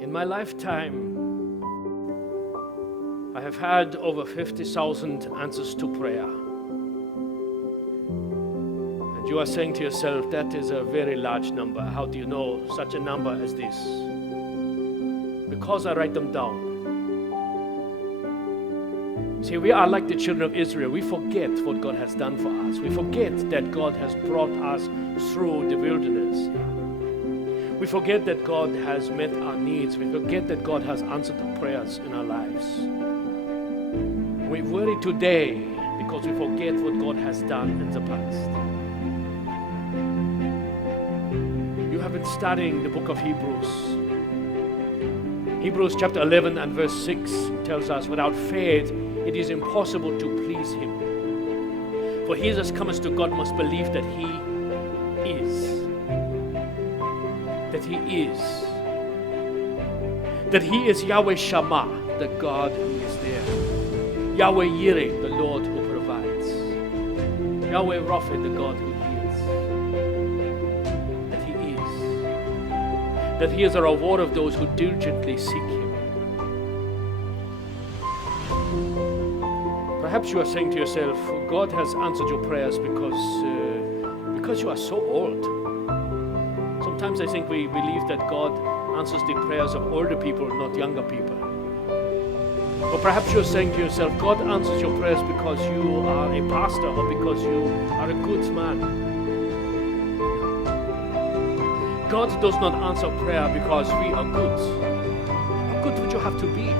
In my lifetime, I have had over 50,000 answers to prayer. And you are saying to yourself, that is a very large number. How do you know such a number as this? Because I write them down. See, we are like the children of Israel. We forget what God has done for us. We forget that God has brought us through the wilderness. We forget that God has met our needs. We forget that God has answered the prayers in our lives. We worry today because we forget what God has done in the past. You have been studying the book of Hebrews. Hebrews chapter 11 and verse 6 tells us, without faith, it is impossible to please Him. For he that cometh to God must believe that He is. That He is. That He is Yahweh Shammah, the God who is there. Yahweh Yireh, the Lord who provides. Yahweh Rapha, the God who heals. That He is. That He is a reward of those who diligently seek Him. Perhaps you are saying to yourself, God has answered your prayers because you are so old. Sometimes I think we believe that God answers the prayers of older people, not younger people. Or perhaps you're saying to yourself, God answers your prayers because you are a pastor or because you are a good man. God does not answer prayer because we are good. How good would you have to be?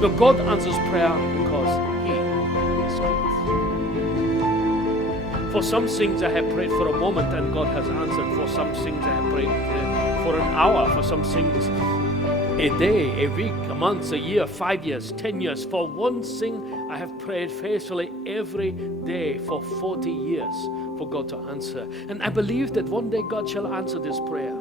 No, God answers prayer because He is good. For some things I have prayed for a moment and God has answered. For some things I have prayed for an hour. For some things a day, a week, a month, a year, 5 years, 10 years. For one thing I have prayed faithfully every day for 40 years for God to answer. And I believe that one day God shall answer this prayer.